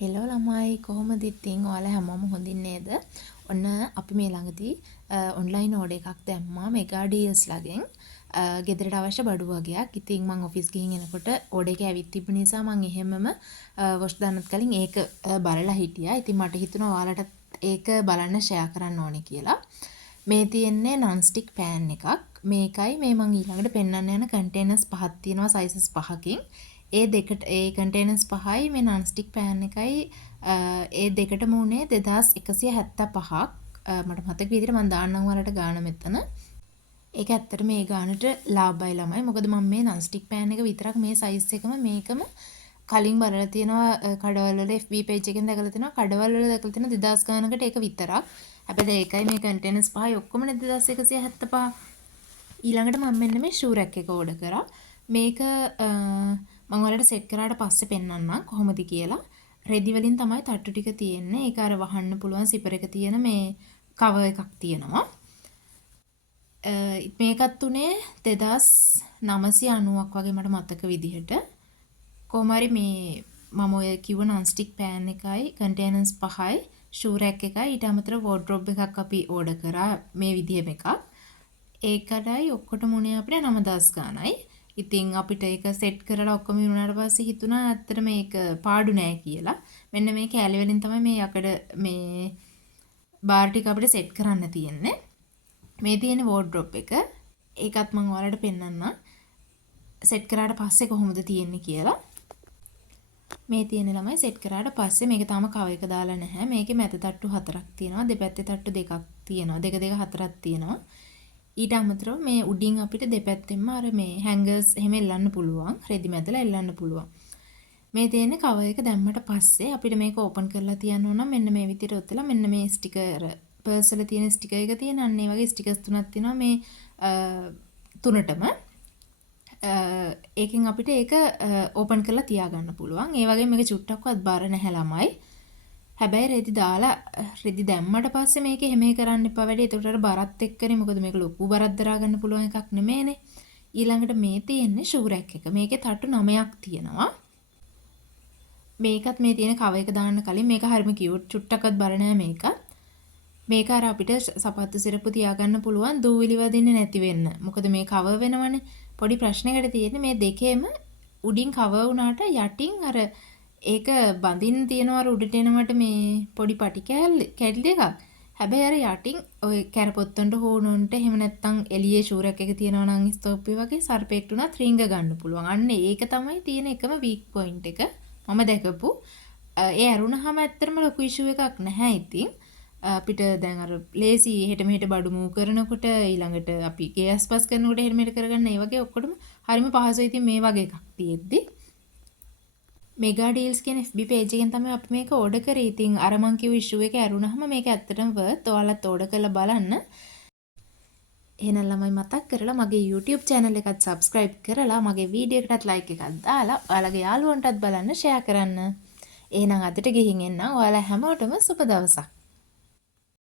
Hello ළමයි කොහොමද ඉතින් ඔයාලා හැමෝම හොඳින් නේද? ඔන්න අපි මේ ළඟදී ඔන්ලයින් ඕඩර් එකක් දැම්මා මෙගා ඩීල්ස් ළගෙන්. ගෙදරට අවශ්‍ය බඩු වගයක්. ඉතින් මම ඔෆිස් ගිහින් එනකොට ඕඩර් එක ඇවිත් තිබ්බ නිසා මම එහෙමම වොෂ් දාන්නත් කලින් ඒක බලලා හිටියා. ඉතින් මට හිතුණා ඔයාලටත් ඒක බලන්න ෂෙයා කරන්න ඕනේ කියලා. මේ තියෙන්නේ non stick pan එකක්. මේකයි මේ මම ඊළඟට පෙන්වන්න යන කන්ටේනර්ස් පහක් තියෙනවා සයිසස් පහකින්. ඒ කන්ටේනර්ස් පහයි මේ non stick pan එකයි ඒ දෙකටම උනේ 2175ක්. මට මතක විදිහට මම දාන්නම් ඔයාලට ගාන මෙතන. ඒක ඇත්තට මේ ගානට ලාභයි ළමයි. මොකද මම මේ non stick pan එක විතරක් මේ size එකම මේකම කලින් බලලා තියෙනවා කඩවල වල FB page එකෙන් දැකලා තියෙනවා කඩවල වල දැකලා තියෙනවා 2000 ගානකට ඒක විතරක්. හැබැයි ඒකයි මේ කන්ටේනර්ස් පහයි ඔක්කොම 2175. ඊළඟට මම මෙන්න මේ ෂූ රැක් එක ඕඩර් කරා. මේක මම ඔයාලට සෙට් කරාට පස්සේ පෙන්වන්නම් කොහොමද කියලා. රෙදි වලින් තමයි තට්ටු ටික තියෙන්නේ. ඒක අර වහන්න පුළුවන් සිපර් එක තියෙන මේ කවර් එකක් තියෙනවා. මේකත් උනේ 2990ක් වගේ මට මතක විදිහට. කොහොම හරි මේ මම ඔය කිව්ව non stick pan එකයි containers පහයි ෂූ රැක් එකයි ඊට අමතරව wardrobe එකක් අපි ඕඩර් කරා මේ විදිහෙම එකක්. ඒකටයි ඔක්කොටම උනේ අපිට 9000 ගාණයි. ඉතින් අපිට ඒක සෙට් කරලා ඔක්කොම වුණාට පස්සේ හිතුණා ඇත්තට මේක පාඩු නෑ කියලා. මෙන්න මේ කෑලි වලින් තමයි මේ යකඩ මේ බාර් ටික අපිට සෙට් කරන්න තියෙන්නේ. මේ තියෙන wardrobe එක. ඒකත් මම ඔයාලට පෙන්නන්නම්. සෙට් කරාට පස්සේ කොහොමද තියෙන්නේ කියලා. මේ තියෙන ළමයි සෙට් කරාට පස්සේ මේක තාම කව එක දාලා නැහැ. මේකේ මැද තට්ටු 4ක් තියෙනවා. දෙපැත්තේ තට්ටු 2ක් තියෙනවා. 2 2 4ක් තියෙනවා. ඊට අමතරව මේ උඩින් අපිට දෙපැත්තෙන්ම අර මේ හැංගර්ස් එහෙම එල්ලන්න පුළුවන්. රෙදි මැදලා එල්ලන්න පුළුවන්. මේ තියෙන්නේ කවර් එක දැම්මට පස්සේ අපිට මේක ඕපන් කරලා තියන්න ඕන නම් මෙන්න මේ විදිහට ඔතලා මෙන්න මේ ස්ටිකර් පර්ස් වල තියෙන ස්ටිකර් එක තියෙන අන්න ඒ වගේ ස්ටිකර්ස් තුනක් තියෙනවා මේ තුනටම. ඒකෙන් අපිට ඒක ඕපන් කරලා තියාගන්න පුළුවන්. ඒ වගේ මේක චුට්ටක්වත් බර නැහැ ළමයි. හැබැයි රෙදි දාලා රෙදි දැම්මට පස්සේ මේක හැම කරන්න එපා වැඩි. ඒකට අර බරත් එක්කනේ. මොකද මේක ලොකු බරක් දරා ගන්න පුළුවන් එකක් නෙමෙයිනේ. ඊළඟට මේ තියෙන්නේ ෂූ රැක් එක. මේකේ තට්ටු 9ක් තියෙනවා. මේකත් මේ තියෙන කව එක දාන්න කලින් මේක හරිම කියුට් චුට්ටක්වත් බර නැහැ මේක. මේක අර අපිට සපත්තු සිරප්පු තියාගන්න පුළුවන් දූවිලි වදින්නේ නැති වෙන්න. මොකද මේ කව වෙනවනේ. පොඩි ප්‍රශ්නයකට තියෙන්නේ මේ දෙකේම උඩින් කව වුණාට යටින් අර ඒක බඳින්න තියෙනවා උඩට එනවට මේ පොඩි පටි කැඩලි එකක්. හැබැයි අර යටින් ඔය කැරපොත්තන්ට හෝනොන්ට එහෙම නැත්නම් එළියේ ෂූ රැක් එක තියෙනවා නම් ස්තෝප්පේ වගේ සර්පෙක්ට උනත් රිංග ගන්න පුළුවන්. අන්න ඒක තමයි තියෙන එකම වීක් පොයින්ට් එක. මම දැකපු. ඒ ඇරුණාම ඇත්තටම ලොකු ඉෂුව එකක් නැහැ ඉතින්. අපිට දැන් අර ලේසි එහෙට මෙහෙට බඩු මූව් කරනකොට ඊළඟට අපි ගෑස් පස් කරනකොට එහෙට මෙහෙට කරගන්න ඒ වගේ ඔක්කොටම හරිම පහසුයි. ඉතින් මේ වගේ එකක් තියෙද්දි මෙගා ඩීල්ස් කියන FB page එකෙන් තමයි අපි මේක ඕඩර් කරේ. ඉතින් අර මං කිව්ව ඉෂුව එක ඇරුණාම මේක ඇත්තටම worth. ඔයාලත් ඕඩර් කරලා බලන්න. එහෙනම් ළමයි මතක් කරලා මගේ YouTube channel එකත් subscribe කරලා මගේ වීඩියෝ එකටත් like එකක් දාලා ඔයාලගේ යාළුවන්ටත් බලන්න share කරන්න. එහෙනම් අදට ගිහින් එන්න. ඔයාලා හැමෝටම සුබ දවසක්.